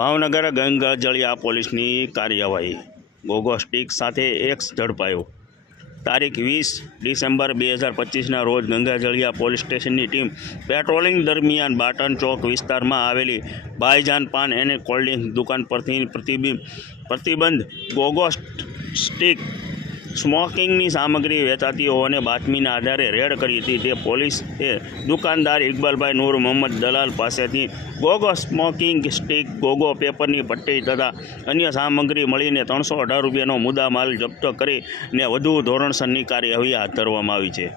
ભાવનગર ગંગાજળિયા પોલીસની કાર્યવાહી। ગોગો સ્ટીક સાથે એક્સ ઝડપાયો। તારીખ 20 ડિસેમ્બર 2025ના રોજ ગંગાજળિયા પોલીસ સ્ટેશનની ટીમ પેટ્રોલિંગ દરમિયાન બાટન ચોક વિસ્તારમાં આવેલી ભાઈજાન પાન એન્ડ કોલ્ડ ડ્રિંક દુકાન પરથી પ્રતિબંધ ગોગો સ્ટીક સ્મોકિંગની સામગ્રી વેચાતી હોવાને બાતમીના આધારે રેડ કરી હતી। તે પોલીસે દુકાનદાર ઇકબાલભાઈ નૂર મોહમ્મદ દલાલ પાસેથી ગોગો સ્મોકિંગ સ્ટીક, ગોગો પેપરની પટ્ટી તથા અન્ય સામગ્રી મળીને 318 રૂપિયાનો મુદ્દામાલ જપ્ત કરીને વધુ ધોરણસરની કાર્યવાહી હાથ ધરવામાં આવી છે।